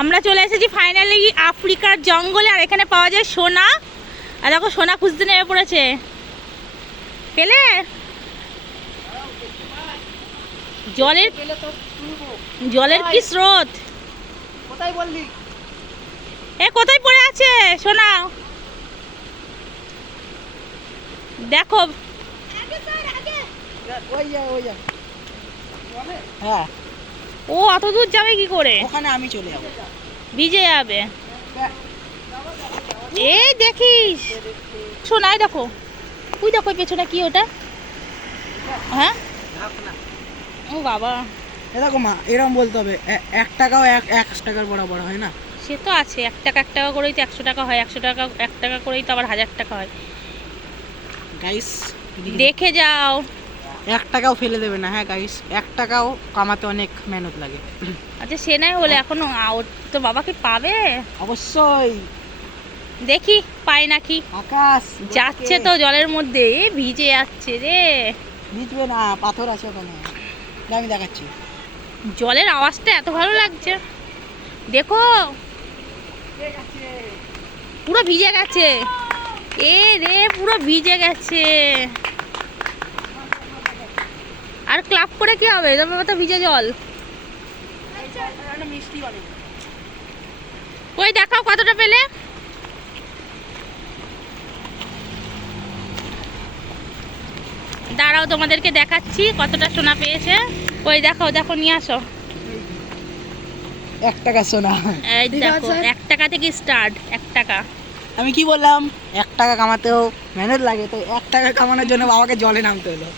আমরা চলে এসেছি ফাইনালি আফ্রিকার জঙ্গলে। আর এখানে পাওয়া যায় সোনা। আর দেখো সোনা খুঁজতে নেমে পড়েছে। পেলে জলের কি স্রোত। কোথায় বললি? কোথায় পড়ে আছে সোনা? দেখো হ্যাঁ, ও অত দূর যাবে কি করে? ওখানে আমি চলে যাবো। ভিজে যাবে। এই দেখিস সোনাই, দেখো ওই দেখো পেছনে কি ওটা? হ্যাঁ ও বাবা, দেখো মা, এরকম বলতে হবে 1 টাকাও 1 টাকার বরাবর হয় না। সে তো আছে, 1 টাকা 1 টাকা করেই তো 100 টাকা হয়, 100 টাকা 1 টাকা করেই তো আবার 1000 টাকা হয়। গাইস দেখে যাও। 1 টাকাও ফেলে দেবে না। হ্যাঁ গাইস, 1 টাকাও কামাতে অনেক মেহনত লাগে। আচ্ছা সে নাই হলে এখনো ওর তো বাবাকে পাবে অবশ্যই। দেখি পায় নাকি। আকাশ যাচ্ছে তো জলের মধ্যে, ভিজে যাচ্ছে রে। ভিজবে না, পাথর আছে ওখানে, আমি দেখাচ্ছি। জলের আওয়াজটা এত ভালো লাগছে, দেখো পুরো ভিজে গেছে। এ রে পুরো ভিজে গেছে। আর ক্লাব করে কি হবে, তো ভিজে জল। মিষ্টি অনেক। ওই দেখাও কতটা পেলে। দাঁড়াও তোমাদেরকে দেখাচ্ছি কতটা সোনা পেয়েছে। ওই দেখো দেখো, নিয়ে আসো। 1 টাকা সোনা। এই দেখো 1 টাকা থেকে স্টার্ট। 1 টাকা। আমি কি বললাম, 1 টাকা কামাতেও মেহনত লাগে, তো 1 টাকা কামানোর জন্য বাবাকে জলে নামতে হলো।